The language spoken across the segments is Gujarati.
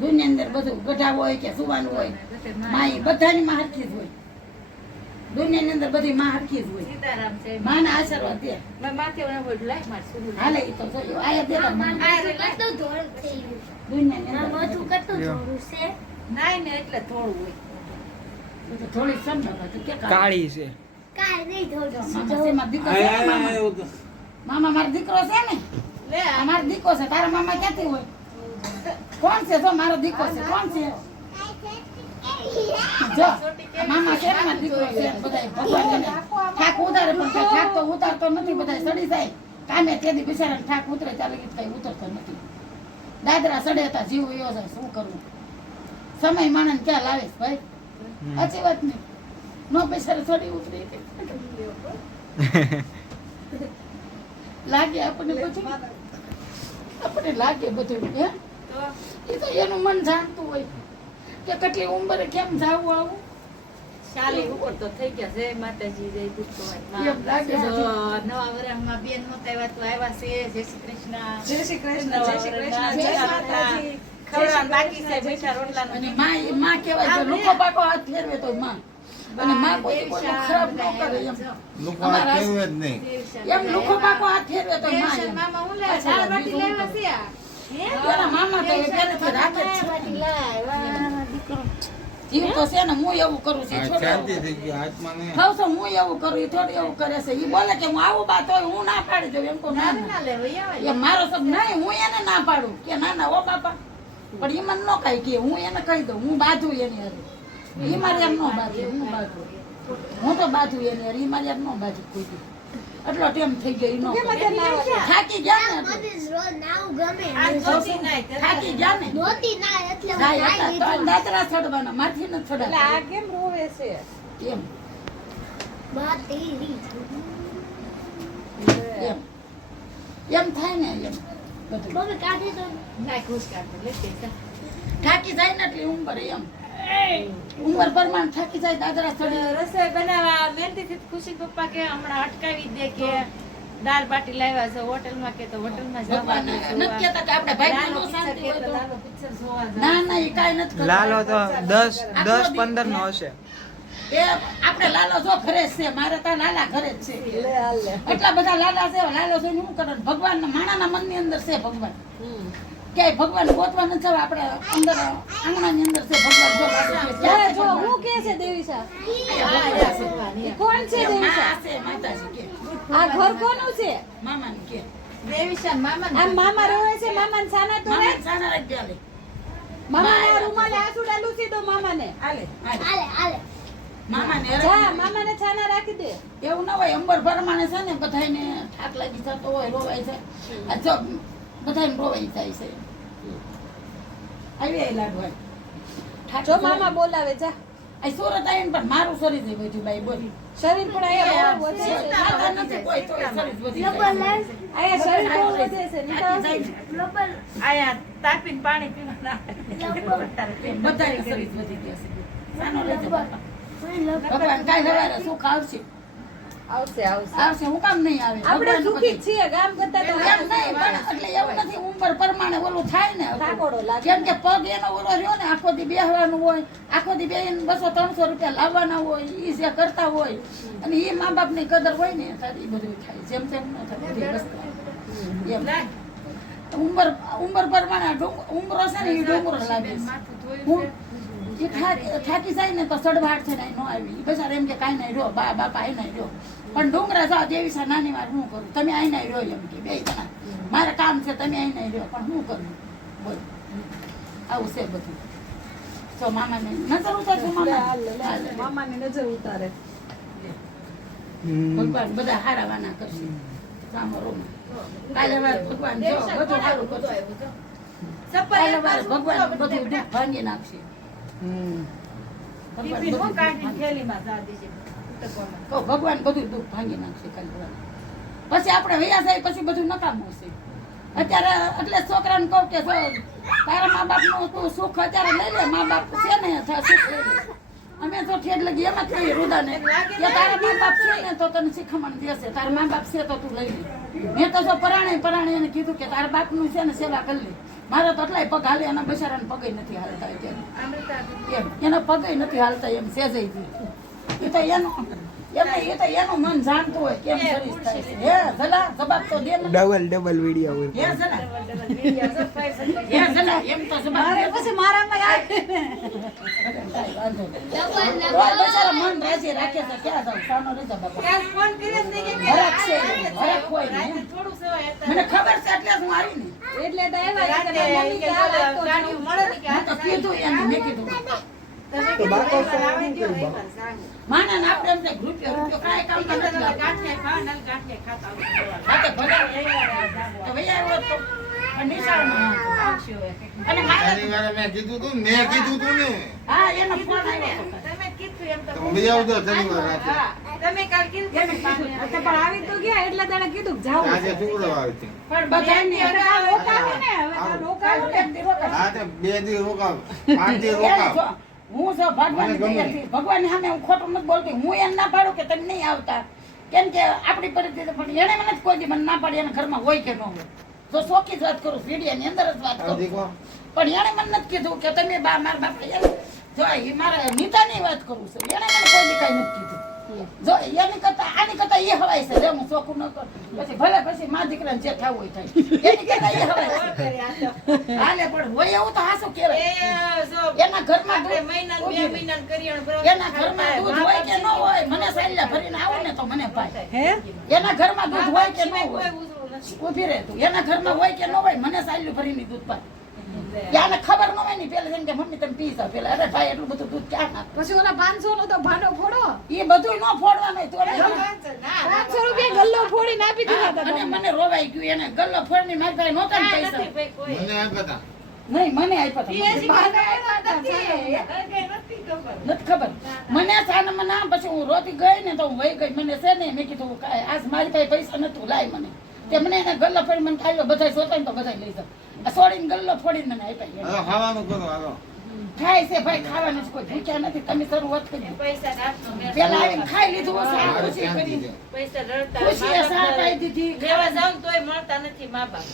દુનિયા અંદર બધું ગઢા હોય કે સુવાનું હોય માં બધાની માં હરખી જ હોય દુનિયાની અંદર બધી માં હરખી જ હોય સીતારામ છે માના આશીર્વાદ દે મેં માથે ઓને બોલ લાઈ માર સુનું હાલે ઈ તો જોયો આયા દેલા માં કેટલું ધોળ થઈ ગયું દુનિયાની અંદર બધું કેટલું ધોળું છે નાઈ ને એટલે થોડું હોય તો થોડી સમજ તો કે કાળી છે કાઈ નહીં ધોળું મામા છે મારો દીકરો છે ને મામા મામા મારો દીકરો છે ને લે આ મારો દીકરો છે તારા મામા ક્યાંથી હોય કોણ છે જો મારો દીકરો છે કોણ છે જો મામા છે ને મારો દીકરો છે બધાય ભગવાન ઠાક ઉતારે પણ ઠાક તો ઉતારતો નથી બધાય સડી જાય કામે તેથી બિચારાને ઠાક ઉતરે ચાલે કે કઈ ઉતરતો નથી દાદરા સડેતા જીવ વયો જાય શું કરવું સમય માણસ ક્યાં લાવીશ ભાઈ સાચી વાત નહીં નો પૈસા સડી ઉતરે લાગે આપણને બધું આપણને લાગે બધું હે તો એ તો એનું મન જાણતું હોય કે કેટલી ઉંમરે કેમ જાવું આવું શાલી ઉપર તો થઈ ગયા જય માતાજી જય એમ લાગે ગુસ્સો છે. નવા વર્ષમાં બેન નોતા આવ્યા તો આવ્યા છે જય શ્રી કૃષ્ણ જય શ્રી કૃષ્ણ જય શ્રી કૃષ્ણ જય માતાજી ખવડાવવાનું બાકી છે મીઠા રોટલાનું અને માં કહેવાય તો લુખો પાકો હાથ ફેરવે તો માં અને માં કોઈ કોઈ ખરાબ ન કરે એમ લોકોને કેવું જ નહીં એમ લુખો પાકો હાથ ફેરવે તો માં એમ મામા હું લે દાળ બાટી લેવા છે આ? હે એના મામા તો પહેલેથી રાખે જ છે જીવ તો છે ને હું એવું કરું છું આ છોડો શાંતિ થઈ ગઈ હાથમાં ને ખાવ તો હું એવું કરું ઈ થોડી એવું કરે છે ઈ બોલે કે હું આવું બા તોય હું ના પાડી દઉં એમ તો ના ના. ના લેવા આવે એ મારો શબ્દ નહીં હું એને ના પાડું કે ના ના ઓ બાપા પણ ઈ મને ન કઈ કે હું એને કહી દઉં હું બાજુ એની હારે ઈ મારે એમ ન બાજુ હું બાજુ હું તો બાજુ એની હારે ઈ મારે એમ ન બાજુ કોઈ દી. એટલો ટેમ થઈ ગયો ઈ નો થાકી ગયા ને એટલે. બધું જ રોજ નાવું ગમે આ જોતી નાય તે થાકી ગયા ને નહોતી ના એટલે હું જાય નાઈ હતા તો લીધું. દાતરા છોડવાના માથી ન છોડવાના આ કેમ રોવે છે એમ બાતી એમ એમ થાય ને એમ બધું મમ્મી કાઢી તો નાય ખુશ કાઢ લે તે થાકી જાય ને એટલી ઉંમર એમ ઉંમર પ્રમાણે થાકી જાય દાદરા છોડી રસોઈ બનાવવા મહેનતીથી ખુશી પપ્પા કે હમણાં અટકાવી દે કે દાળ બાટી લાવ્યા છે હોટલમાં કે તો હોટલમાં ભગવાન જવાનું નથી કહેતા કે આપણે ભાઈ નો શાંતિ હોય તો પિક્ચર જોવા જાય ના ના એ કાઈ નથી કરતા. લાલો તો 10-15 નો હશે એ આપણે લાલો જો ઘરે જ છે મારે તો લાલા ઘરે જ છે લે હાલ લે એટલા બધા લાલા છે લાલો જોઈને શું કરે ભગવાન માણાના મનની અંદર છે ભગવાન ક્યાંય ભગવાન ગોતવા નથી જવા આપણે અંદર આંગણાની અંદર છે ભગવાન જો લાગે છે. લે ક્યાં છે જો ભગવાન? હું કે છે દેવીશા અહીંયા છે. ઈ કોણ છે એ દેવીશા માં છે માતાજી કે આ ઘર કોનું છે મામાની કે દેવીશાન મામા આ મામા રોવે છે મામાને સાના તો રે મામા સાના રાખ દે મામાના રૂમાલે આસુડા લૂસી દો મામાને હાલે હાલે હાલે હાલે મામાને જા હરાવી દે. મામાને છાના રાખી દે એવું ના હોય અંબર પ્રમાણે છે ને બધાયને થાક લાગી જતો હોય રોવાય છે આ જો બધાયને રોવાઈ જાય છે આવી લાડવાય થાક જો મામા બોલાવે જા આ સુરત આવીને પણ મારું શરીર થઈ ગયું બાઈ બોલ શરીર પણ અહીંયા બહુ વધે છે થાતા નથી કોઈ તોય શરીર વધી લબર જાય. લાવ અહીંયા શરીર બહુ વધે છે થાકી નીકળ જાય છે. લબર આયા તાપીને પાણી પીવાના બધાયનું શરીર વધી ગયા છે સાનો રહેજો બાપા. લબર ભગવાન કાંઈ હવારે સુખ આવશે આવશે આવશે આવશે હું કામ નહીં આવે આપણે ભગવાન સુખી જ પછી. છીએ ગામ કરતા તો એમ નહીં પણ એટલે એવું નથી ઉંમર પ્રમાણે ઓલું થાય ને થાકોડો લાગે. જેમ કે પગ એનો ઓલો રહ્યો ને આખો દી બેહવાનું હોય આખો દી બેહીને 200-300 રૂપિયા લાવવાના હોય ઈ જે કરતા હોય અને એ મા બાપ ની કદર હોય ને ત્યારે ઈ બધું થાય જેમ તેમ ન થાય બધી વસ્તુ. એમ ઉંમર પ્રમાણે ઉંમરો છે ને એ ડુંગરો લાગે હું એ થાકી જાય ને તો સડવાટ છે ને અહીં ન આવી ઈ બજાર એમ કે કાંઈ નહીં રહ્યો બા બાપા અહીં નહીં રહ્યો પણ ડુંગરા જાઓ દેવીસા નાની વાર હું કરું તમે અહીં નહીં રહ્યો એમ કે બે જણા મારે કામ છે તમે અહીં નહીં રહ્યો પણ હું કરું બોલ આવું છે બધું જો મામાને નજર ઉતારજો લે મામા હાલ લે મામાની નજર ઉતારે ભગવાન બધા હારાવાના કરશે સામો રોમ કાલે વાર ભગવાન જો બધું સારું કરશે કાલે વાર ભગવાન બધું દુઃખ ભાંગી નાખશે ભગવાન બધું દુઃખ ભાંગી થેલીમાં જા દેજે તો ભગવાન બધું દુઃખ ભાંગી નાખશે કાલે વાર પછી આપણે વયા જાય પછી બધું નકામું છે અત્યારે એટલે છોકરાને કહું કે જો તારા મા બાપ નું તું સુખ અત્યારે લઈ લે મા બાપ છે ને સુખ લઈ લે અમે તો ઠેઠ લગી એમ જ કહીએ રુદાને કે તારા મા બાપ છે ને તો તને શીખમણ દેશે તારા મા બાપ છે તો તું લઈ લે મેં તો જો પરાણે એને કીધું કે તારા બાપ નું છે ને સેવા કરી લે મારા તો એટલાય પગ હાલે, એના બિચારાને પગે નથી હાલતા અત્યારે. અમૃતા એમ એના પગે નથી હાલતા એમ સેજઈથી. એ તો એનું મન જાણતું હોય કેમ શરીર થાય છે. હે જલા જવાબ તો દે મને. ડબલ વિડીયો હોય. હે જલા વિડિયો જો પૈસા હે જલા એમ તો જવાબ અરે દે. પછી મારામાં આવે. કાંઈ વાંધો નહીં. ઓય બિચારા મન રાજી રાખે છે. ક્યાં જાવ સાનો રહી જા બાપા. ક્યાં ફોન કર્યો ને કે હરખ છે હરખ હોય ને. રાતે થોડું સવાય હતા. મને ખબર છે એટલે જ હું આવી ને. એટલે તો એવા છે રાતે કે મારી મમ્મી કે આ લાગતો ગાડીઓ મળે ને કે મેં તો કીધું એને મેં કીધું તમે કીધું રવિવાર આવે ને કયો રવિવાર સાંજે. માને ને આપણે એમ થાય રૂપિયો કાંઈ કામ ઈ કે નથી તમે આવતું. ગાંઠિયા ખાવા ને ગાંઠિયા ખાતા આવો. રાતે ભલે રવિવારે જાવું. તો ભાઈ આવ્યો તો પણ નિશાળમાં હતો. આવશે હવે. અને મારે શનિવારે મેં કીધું તું ને હા એનો ફોન આવ્યો હતો. તમે કીધું એમ તો તમે લઈ આવજો શનિવાર રાતે. હા, તમે કાલ કીધું એને કીધું. તો પણ આવી તો ગયા એટલે તને કીધું કે જાવું આજે છે. શુક્રવાર આવે છે. પણ બધાને હવે આ રોકાવે ને હવે તો રોકાવું ને. એક દી રોકાય. આજે 2 દી રોકાવ 5 દી એને રોકાવ. જો, હું જો ભગવાનની મને ગમે. દયાથી, ભગવાનની સામે હું ખોટું નથી બોલતી. હું એમ ના પાડું કે તમે નહીં આવતા, કેમ કે આપણી પરિસ્થિતિ પણ એને મને જ કોઈ દી મને ના પાડી એના ઘરમાં હોય કે ન હોય. જો શોખી જ વાત કરું, વિડીયાની અંદર જ વાત આ કરું. દીકરો પણ એને મને નથી કીધું કે તમે બા મારા બાપા જો એ મારા નીતાની વાત કરું છું. એને મને કોઈ દી કાંઈ નથી કીધું. જો એની કરતા આની કરતા એ હવાય છે. જે હું ચોખ્ખું ન કરું પછી ભલે પછી મા દીકરાને જે થવું હોય થાય. એની કરતા એ હવાય છે. હાલે પણ હોય એવું તો હાસું કહેવાય. એના ઘરમાં આપણે દૂધ- મહિના બે મહિના કરિયાણું બરાબર એના ઘરમાં દૂધ હોય કે ન હોય, મને સાયલા ભરીને આવો ને તો મને પાય. હે એના ઘરમાં દૂધ હોય કે ન કોઈ હોય, ઉજળું નથી. ઊભી રહે તું. એના ઘરમાં હોય કે ન હોય, મને સાયલું ભરીને દૂધ પાય. યાને ખબર ન હોય ને પેલા જેમ કે મમ્મી તમે પી જાવ પેલા. અરે ભાઈ એટલું બધું દૂધ ક્યાં નાખ? પછી ઓલા 500 નો તો ભાડો ફોડો. એ બધું ન ફોડવાનું. તો ના, 500 રૂપિયા ગલ્લો ફોડીને આપી દીધા હતા અને તમને. મને રોવાઈ ગયું. એને ગલ્લો ફોડની મારી પાસે નહોતા ને ના, પૈસા. નથી ભાઈ કોઈ. મને આપ્યા હતા. નહીં મને આપ્યા હતા. પીએસસી મને માં નથી. કઈ નથી ખબર. નથી ખબર. મને સાનામાં ના પછી હું રોતી ગઈ ને તો હું વહી ગઈ. મને છે ને મેં કીધું કાંઈ આજ મારી પાસે પૈસા નતું લાય મને. તે મને એને ગલ્લો ફોડી મને ખાઈ બધા સોતા ને તો બધા લઈ જાવ. આ સોડીને ગલ્લો ફોડીને મને આપ્યા. હવે ખાવાનું કરો હાલો. ખાય છે ભાઈ, ખાવાનું જ કોઈ ભૂખ્યા નથી. તમે શરૂઆત કરી પૈસા નાખનો મેળ પેલા આવીને ખાઈ લીધું હશે. આ મારે ખુશી શાંતિ કરી. છે. પૈસા રડતા ખુશીએ સાથ આપી દીધી. લેવા જાવ ને તોય મળતા નથી મા બાપ.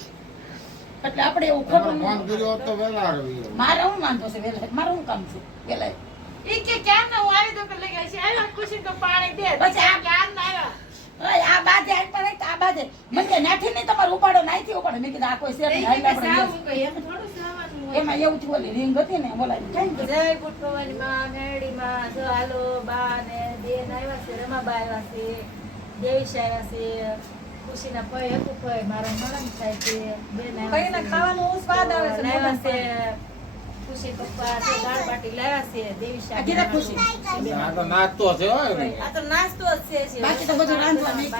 એટલે આપણે એવું તમે ખોટું ફોન ન- કર્યો હોત તો વહેલા આવી ગયો. મારે શું વાંધો છે વેલા? મારે શું કામ છે વેલા? ઈ કે ક્યાં ના હું આવી તો પેલે કહે છે આવ્યા ખુશી તો પાણી દે પછી આ- ક્યાં ના આવ્યા ઓય, આ બાજે આઈ પડે કે આ બાજે મને કે નાથી નહીં તમારે ઉપાડો નાથી ઉપાડો. મેં કીધું આ કોઈ શેર નહીં, હાલ આપણે સાવ લઈએ. હું કહી એમ થોડું સાવાનું હોય. એમાં એવું થયું ઓલી રીંગ હતી ને બોલાવી ક્યાં ગઈ? જય પુષ્પવની માં મેરડી માં જો હાલો બા ને બેન આવ્યા છે રમાબા આવ્યા છે દેવીશ આવ્યા છે ખુશીના પય હતું પય મારા મરણ થાય છે બેન આવ્યા કઈને છે. ખાવાનો સ્વાદ આવે છે. લાવ્યા છે ખુશી પપ્પા છે દાળ બાટી લાવ્યા છે દેવીશ આ કીધા ખુશી. આ તો નાસ્તો છે હો એનો. આ તો નાસ્તો જ છે બાકી તો બધું રાંધવા નહીં.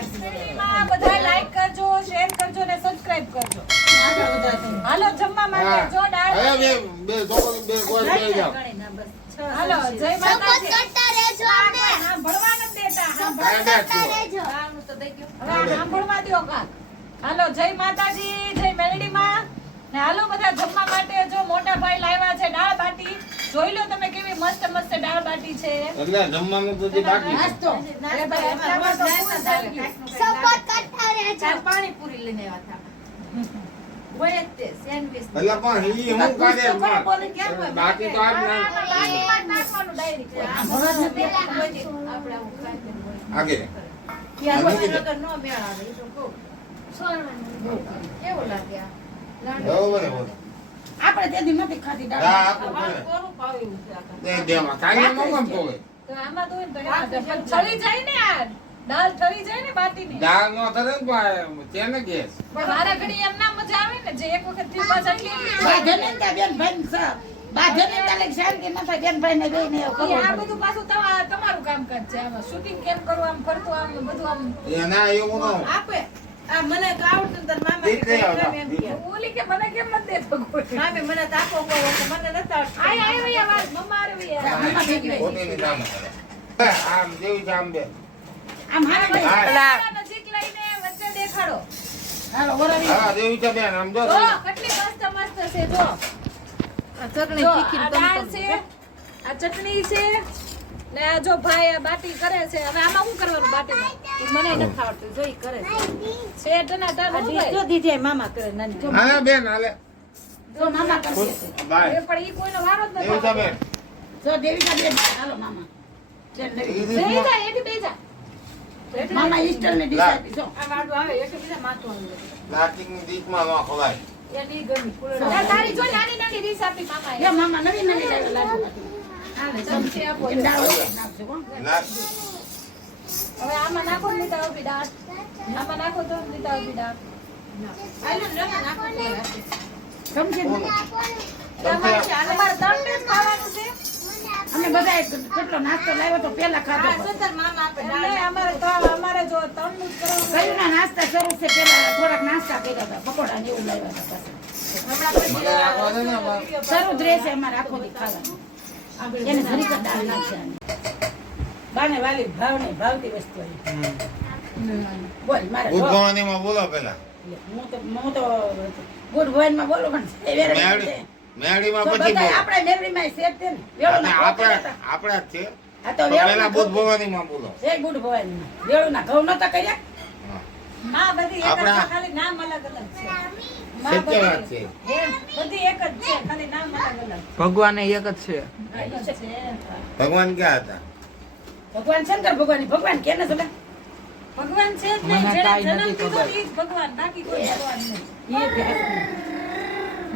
માં બધા લાઈક કરજો, શેર કરજો ને સબસ્ક્રાઇબ કરજો. આગળ વધારજો. હાલો જમવા માટે જો દાળ હવે બે છોકરી બે કોઈ લઈ જાઓ. હાલો જય સપોર્ટ માતાજી. કરતા રહેજો અમને. સાંભળવા નથી દેતા. સપોર્ટ કરતા રહેજો. હવે આ સાંભળવા દ્યો કાક. હાલો જય માતાજી, જય મેલડી માં. ને હાલો બધા જમવા માટે જો મોટા ભાઈ લાવ્યા છે દાળ બાટી. જોઈ લો તમે કેવી મસ્ત મસ્ત દાળ બાટી છે. એટલે જમવાનું તો હજી બાકી છે. નાસ્તો. અરે ભાઈ એટલામાં તો ફૂલ થઈ ગયું. સપોર્ટ કરતા રહેજો. પાણીપુરી લઈને આવ્યા હતા હોય જ તે સેન્ડવિચ એટલે પણ ઈ હું કાઢે ખબર બોલે કેમ પણ હોય? બાકી તો આજ ના બાટીમાં જ નાખવાનું ડાયરેક્ટ. ભણવા જ નથી. આપણે આવું ખાઈ ને આગે ત્યાં વગર નો મેળ આવે ઈ તો કહું કેવું લાગે આ લાડુ? બરોબર બરોબર. આપણે તેથી નથી ખાધી હા દાળ. આપો અમારું કોરું ભાવે એવું છે આ તો. દે દેવા કાઈ ન ગમતો હોય. તો આમાં તો હોય ને તો એમાં તો પણ ચડી જાય ને આ દાળ ચડી જાય ને બાટીની. દાળ નો થરે ને ભાઈ તેને ગેસ. પણ મારા ઘડી એમ ના મજા આવે ને જે એક વખત થી પાછા એટલી બાધે ને ત્યાં બેન ભાઈ ને સા. બાધે ને ત્યાં લઈ શાંતિ ન થાય બેન ભાઈ ને બેયને એવું કરવું આ પડે. બધું પાછું તમારું કામકાજ છે. આમાં શૂટિંગ કેમ કરવું, આમ ફરતું, આમ બધું આમ. એના એવું ન આપે આ મને તો આવડતું ને તાર મામા દીક નહીં આવતા. એમ કે ઓલી કે મને કેમ નથી દેતો કોઈ. મામી મને તો આપો કોઈ એટલે મને નથી આવડતું. આય આય વયા વાત મમ્મા આવે વયા. મમ્મા ભેગી રહી. પોતીની કામ કરે. આમ જેવી છે આમ બે. આમ હારે ભાઈ. હા. નજીક લઈને વચ્ચે દેખાડો. હાલો, વરાવી. હા દેવી છે બેન આમ જો. જો કેટલી મસ્ત મસ્ત છે જો. આ ચટણી જો તીખી આ ને દાળ તમ છે, આ ચટણી છે ને આ જો ભાઈ આ બાટી કરે છે. હવે આમાં શું કરવાનું બાટીમાં? ઈ મને નથી આવડતું જો ઈ કરે છે. છે ટના ટન આ હો ડીશ જો ભાઈ. દીધી મામા કરે નાની જો હા બેન હાલે. જો મામા કરશે બાય એ પણ ઈ કોઈનો વારો જ નથી દેવીસાબેન જો દેવિકા બેન હાલો મામા ચાલ ઈ નવી. બેહી રીતમાં જા, એથી બેહી જા. મામા ઈસ્ટર ને ડીશ આપી જો આ વાડું આવે એટલે બીજા માથું આવે. પ્લાસ્ટિકની ડીશમાં ન ખવાય એની ગમી ફૂલ ચાલ, તારી જો નાની નાની ડીશ આપી મામાએ. જો મામા નવી નવી લાવી લાડુ આપી. હાલે ચમચી આપો એમ દાળ હોય જ નાખજો હો. લાગ હવે આમાં નાખો ને લીધા ઉભી દાળ. આમાં નાખો તો લીધા ઉભી દાળ. આયલું ને રમા નાખો તો રાખે. સમજે ને? અમારે 3 ડીશ ખાવાનું છે. અમે બધા કેટલો નાસ્તો લાવ્યો તો પેલા ખાધો હા સુંદર મામા આપે એટલે અમારે જો 3 નું જ કરવાનું છે. કયુંના નાસ્તા શરૂ છે પેલા થોડાક નાસ્તા કર્યા હતા પકોડા ને એવું લાવ્યા હતા પાછા. મને રાખવા દે ને અમારે. શરૂ જ રહેશે અમારે આખો દી ખાવાનું એને ઘણી કર દાળ નાખશે આને. બાને વાલી ભાવ નહીં ભાવતી વસ્તુ આવી બોલ મારે ભૂત જો. ભવાનીમાં બોલો પેલા હું તો ગુડ ભવનમાં બોલું પણ એ વેરે છે. મેળીમાં તો પછી બધાય બોલો આપણે મેરડીમાં છે જ તે ને. વેળુના ઘઉં કર્યા હતા. આપણા જ છે આ તો તો વેળુના પેલા ભૂત ઘઉં. ભવાનીમાં બોલો જય ગુડ ભવનમાં વેળુના ઘઉં નતા કર્યા હા. માં બધી એક જ છે, આપણા- ખાલી નામ અલગ અલગ છે. માં સત્ય બધી- વાત છે બધી એક જ છે, ખાલી નામ અલગ અલગ. ભગવાન એક જ છે. ભગવાન ક્યાં હતા ભગવાન શંકર ભગવાન ભગવાન કે ને ભલા ભગવાન છે જ મને નહીં. જેણે કાંઈ જન્મ નથી દીધો ખબર. ઈ જ ભગવાન, બાકી કોઈ ભગવાન નહીં. એ ભેસ.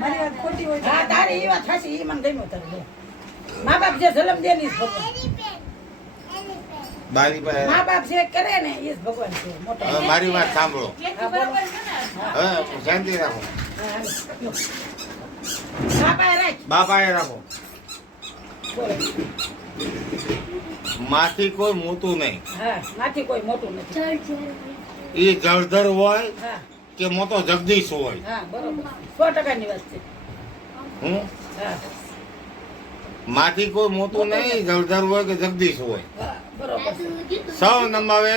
મારી વાત ખોટી હોય તો હા તારી એ વાત સાચી એ મને ગમ્યું તારું લે. મા બાપ જે જન્મ દે ને ઈ જ ભગવાન બારી પાસે મા બાપ જે કરે ને એ જ ભગવાન છે મોટો હવે મારી વાત સાંભળો એટલું બરાબર છે ને હવે શાંતિ રાખો બાપા રાખ બાપાએ રાખો બોલો. માથી કોઈ મોટું નહીં હા માથી કોઈ મોટું નથી એ જળધર હોય હા કે મોટો જગદીશ હોય હા બરોબર 100% ની વાત છે હું હા માથી કોઈ મોટું નહીં જળધર હોય કે જગદીશ હોય હા બરોબર છે. સૌ નમાવે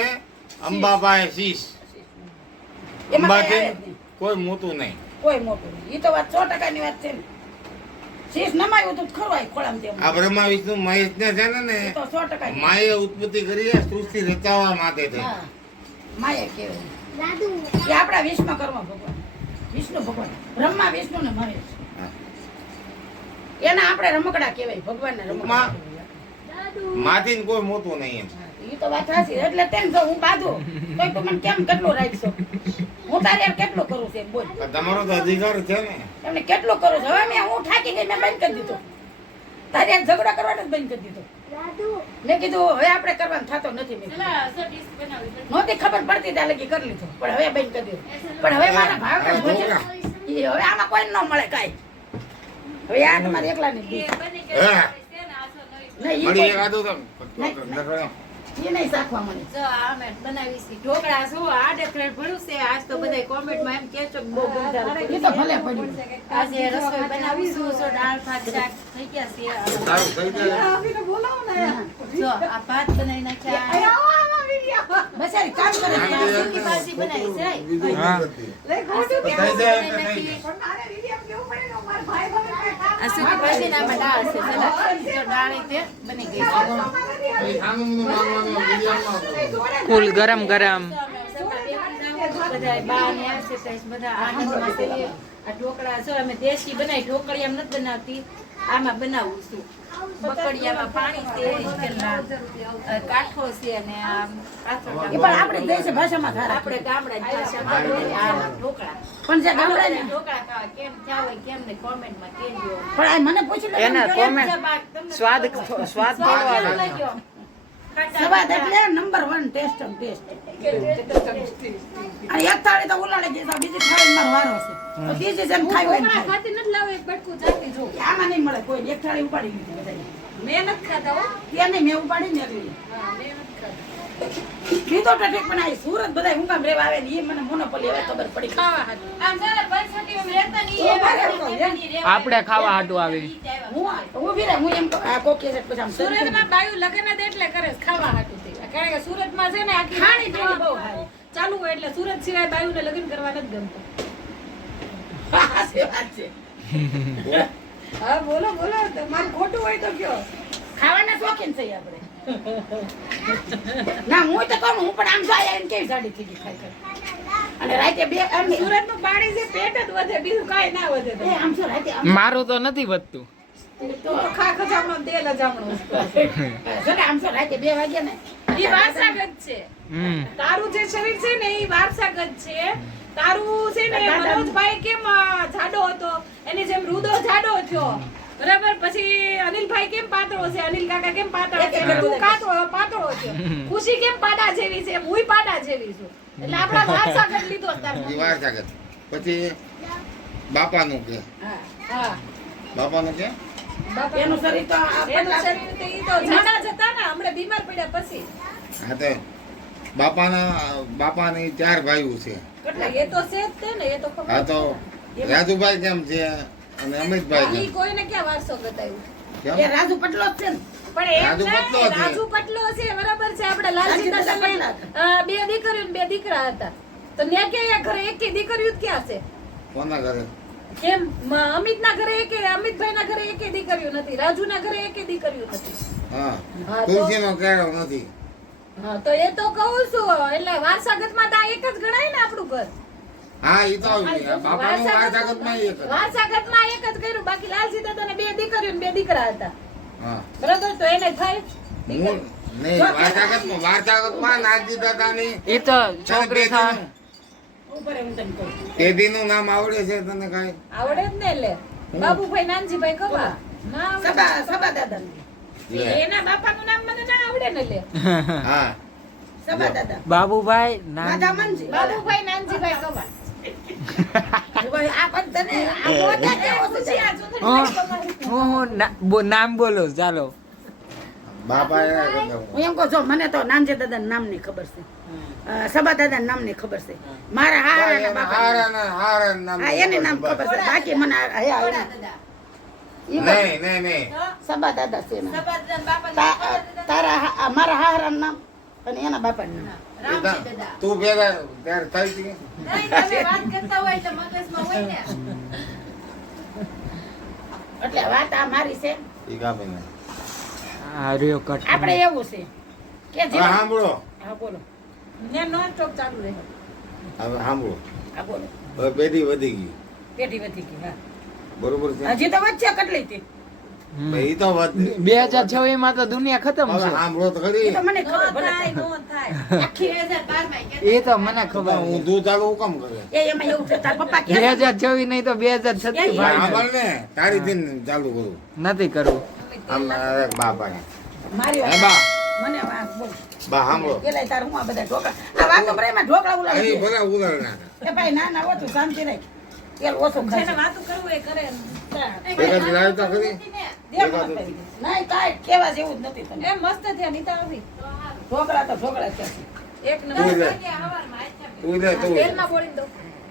અંબાબાએ શીશ એમાં કાંઈ અંબાથી આવે જ નહીં. કોઈ મોટું નહીં કોઈ મોટું નહીં. ઈ તો વાત 100% ની વાત છે ને શીશ નમાયું તો ખરવાય ખોળામ તેમ આ બ્રહ્મા વિષ્ણુ મહેશ ને છે ઈ ને તો 100% ની. માએ ઉત્પત્તિ કરી આ સૃષ્ટિ રચાવવા માટે થઈ હા માયા કહેવાય દાદુ એ આપણા વિશ્વકર્મા ભગવાન વિષ્ણુ ભગવાન બ્રહ્મા વિષ્ણુ ને મહેશ હા. એના આપણે રમકડા કહેવાય ભગવાનના રમકડા માં. કહેવાય. માથી ને કોઈ મોટું નહીં ઈ તો વાત સાચી એટલે તેમ જો હું બાંધું તોય તું મને કેમ કેટલું રાખશો હું તારે યાર કેટલું કરું છે એમ બોલ એમ તમારો તો અધિકાર છે ને એમને કેટલું કરું છું હવે મેં હું થાકી ગઈ મેં બંધ કરી દીધો તારે યાર ઝઘડા કરવાનો જ બંધ કરી દીધો દાદુ મેં કીધું હવે આપણે કરવાનું થતો નથી મેં કીધું. ચલા સર ડીશ બનાવી પડશે. નહોતી ખબર પડતી ત્યાં લગી કરી લીધું પણ હવે બંધ કરી દીધું પણ હવે મારા ભાવના જ વચન ઈ હવે આમાં કોઈ ન મળે કાંઈ હવે આ તમારે એકલાની જ એ દીક. બની હે. ગયું છે ને આ સર નવી નહીં ઈ મળી કોઈ- એકાદું તો ઈ નહીં શાખવા મને જો આ અમે બનાવી છે ઢોકળા શું આ ડેકોરેટ ભર્યું છે આજ તો બધાય કોમેન્ટમાં એમ કહેશો કે બહુ ગંદા લાગે. ઈ તો ભલે પડ્યું આજે રસોઈ બનાવીશું તો દાળ ભાત શાક થઈ ગયા છે સારું થઈ જાય આવીને બોલાવો ને. જો આ ભાત બનાવી નાખ્યા બસારી કામ કરે છે. આ સૂકી ભાજી બનાવી છે હા. લઈ ખોટું થઈ કહેવાય. જાય એટલે થઈ જાય પણ મારે વિડીયો કેવું પડે ને, મારા ભાઈ બહેન કઈ કામ આ સૂકી ભાજી ના આમાં દાળ છે ચલો જો દાળ તે બની ગઈ છે એ સાનું બધું માંગવાનું વિડીયોમાં ફૂલ ગરમ ગરમ. બધા બા ને આવશે તો બધા આનંદમાં છે આ ઢોકળા જો અમે દેશી બનાવી ઢોકળી એમ નથી બનાવતી આમાં બનાવું છું બકડિયામાં પાણી છે ઇસ્ટેલના કાઠો છે અને આ કાચો ઈ પણ આપણી દેશી ભાષામાં થાય આપણે ગામડાની ભાષામાં બનાવીએ આ ઢોકળા પણ જે ગામડાને ઢોકળા ખાવા કેમ થયા હોય કેમ ને કોમેન્ટમાં કહેજો પણ આ મને પૂછી લે એના કેમ? કોમેન્ટ સ્વાદ સ્વાદ થોડો કેવો આવે. લાગ્યો સ્વાદ એટલે નંબર 1 ટેસ્ટ ઓમ ટેસ્ટ અને એક થાળી તો ઉલાડી દીધા બીજી થાળી મારો વારો છે તો બીજી જેમ ખાઈ હોય ને ખાય. ખાતી નથી લાવે એક બટકું ચાખી જો આમાં નહીં મળે કોઈ એક થાળી ઉપાડી લીધી બધાએ. મેં નથી ખાતા હો ત્યાં નહીં મેં ઉપાડી ને એટલી હા મેં નથી ખાતા કીધો તો ઠીક પણ આ સુરત બધા હું કામ રેવા આવે ને એ મને મોનોપોલી હવે ખબર પડી ખાવા હાટુ. આમ જરા પંચવટી માં રહેતા નહીં તો એવા બરાબર રહેતા કહું, નહીં, રહેવા આપણે ખાવા હાટુ આવે. ઈ જ આવ્યા. હું ઊભી રહે હું એમ કહું, આ કોક કહે છે પછી આમ સુરતમાં બાયું લગ્ન જ એટલે કરે છે, ખાવા હાટું થઈ. કારણ કે સુરતમાં છે ને આખી ખાણી પીણી બહુ સારી. ચાલુ હોય એટલે સુરત સિવાય બાયુને લગ્ન કરવા નથી ગમતું. સાચી વાત છે હા બોલો બોલો તમારે ખોટું હોય તો કયો. ખાવાના શોખીન છીએ આપણે ના હું તો કહું હું પણ આમ જાય એને કેવી સાડી થઈ ગઈ ખાઈ ખાઈ અને રાતે બે આમ સુરતનું પાણી છે પેટ જ વધે બીજું કાંઈ ના વધે એ તમારે. આમ છો રાતે આમ મારું તો નથી વધતું. તો ખા ખજામણો ને તેલ હજામણો. જો ને આમ છો રાતે 2 વાગ્યા ને ઈ વારસાગત છે. તારું જે શરીર છે ને ઈ વારસાગત છે. તારું છે ને મનોજભાઈ કેમ જાડો હતો એની જેમ રુદો જાડો થયો બરાબર. પછી અનિલભાઈ કેમ પાતળો છે, અનિલ કાકા કેમ પાતળો છે, તું પાતળો થયો. ખુશી કેમ પાડા જેવી છે, હુંય પાડા જેવી છું. એટલે આપણા વારસાગત લીધો છે તાર એ મમ્મીએ. વારસાગત. પછી બાપાનું કે હા બાપાનું કે એનું શરીર તો આ એનું શરીર તો ઈ તો જાડા જ હતા ને હમણાં બીમાર પડ્યા પછી. હા તો બાપાની 4 ભાઈઓ છે. એટલે એ તો છે જ તે ને, એ તો ખબર હા તો રાજુભાઈ કેમ છે અને અમિતભાઈ ઈ કેમ કોઈને ક્યાં વારસો ગતાયું. કેમ એ રાજુ પટલો જ છે ને પણ એમ રાજુ નહીં, પતલો છે. રાજુ પટલો છે બરાબર છે. આપણે લાલજી લાલજી દાદા દાદા 2 દીકરીઓ ને 2 દીકરા હતા. તો ન્યા ક્યાં ઘરે એકે દીકરીઓ જ ક્યાં છે? કોના ઘરે કેમ અમિતના ઘરે એકે, અમિતભાઈના ઘરે એકે દીકરીઓ નથી, રાજુના ઘરે એકે દીકરીઓ નથી. હા હા, તો- તુલસીનો કેળો નથી. હા તો એ તો કહું છું. એટલે વારસાગતમાં તો આ એક જ ગણાય ને આપણું ઘર. હા ઈ તો બાપાનું વારસાગતમાં એક જ. વારસાગતમાં એક જ કર્યું. બાકી લાલજી દાદાને 2 દીકરીઓ ને 2 દીકરા હતા હા બરાબર. તો એને થાય મૂળ નહીં વારસાગતમાં નાગજી દાદાની એ તો છોકરી થાય. ઉપર હું તને કહું પેઢીનું નામ આવડે છે તને કાંઈ? આવડે જ ને. લે બાબુભાઈ નાનજીભાઈ કવા ના આવડે. સબા દાદા લે. એના બાપાનું નામ મને ના આવડે ને. લે હા સબા દાદા બાબુભાઈ રાધા મનજી બાબુભાઈ નાનજીભાઈ કવા. આ પણ તને આ મોટા કેવો છે ખુશી આ ચૂંટણી હું નામ બોલો ચાલો. બાપા હું એમ કહું છું મને તો નાનજી દાદાના નામની ખબર છે સબા દાદાના નામની ખબર છે મારા હારાના બાપા હારા નામ હા એને નામ ખબર છે બાકી મને નહીં સબા દાદા છે એના. સબાદાન બાપાનું તારા મારા હારાનું નામ અને એના બાપાનું નામ રામજી દાદા. તું પેલા ત્યારે થઈ હતી નહીં, તમે વાત કરતા હોય તો મગજમાં હોય ને. એટલે વાત આ મારી છે ઈ કાપી નાખ. આ રહ્યો કટ. આપણે એવું છે કે હવે જીવન સાંભળો હા બોલો ને નોન સ્ટોપ ચાલુ રહે. હવે સાંભળો હા બોલો હવે પેઢી વધી ગઈ પેઢી વધી ગઈ હા બરોબર છે હજી તો વચ્ચે કેટલી હતી ઈ તો વધી 2026 માં તો દુનિયા ખતમ હવે છે. સાંભળો તો ખરી એ તો મને નો ખબર ભલે થાય થાય. નો થાય. આખી 2012 માં એ તો મને ખબર છે. ઊંધું ચાલુ હું કેમ કરે એમાં એવું છે તાર પપ્પા કે 2024 નહીં તો 2036 ભાઈ સાંભળ ને તારી દિન ચાલુ કરું નથી કરવું. આમ બાપા મારી હે વાત બા મને વાત બોલ બા સાંભળો પેલા તાર હું આ બધા ઢોકળા આ વાતો પર એમાં ઢોકળા અહીં ઉલાડી દે. બધા ઉદાહરણ નાખે એ ભાઈ ના ના ઓછું શાંતિ રાખ તેલ ઓછું જેને ખાય વાતું કરવું એ કરે. એકાદ લાવી તો ખરી નહીં કાંઈ કેવા જેવું જ નથી તને એ મસ્ત થયા નીતા આવી. ઢોકળા તો ઢોકળા છે એક તું નંબર. લે તું લે તું લે. તેલમાં બોળી દો.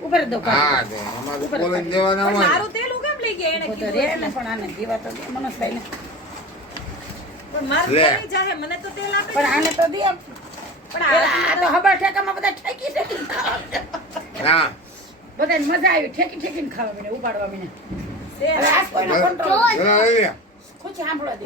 ઉપર જ દો હા તે અમારે કોલેજ દેવાના પણ હોય મારું તેલ હું કેમ લઈ ગયા એને તો કીધું રે એટલે. ને પણ આને જીવા તો દે મનોજભાઈ ને પણ મારું લે. તેલ ઈ જાહે, મને તો તેલ આપે. પણ આને તો દે પણ પેલા આ તો હબર ઠેકામાં બધા ઠેકી ઠેકીને ખાવા હા બધાને મજા આવી ઠેકી ઠેકીને ખાવા મને ઉપાડવા મને છે. હવે આ કોઈનો પેલા કંટ્રોલ લઈ લે. ખુશી સાંભળો દે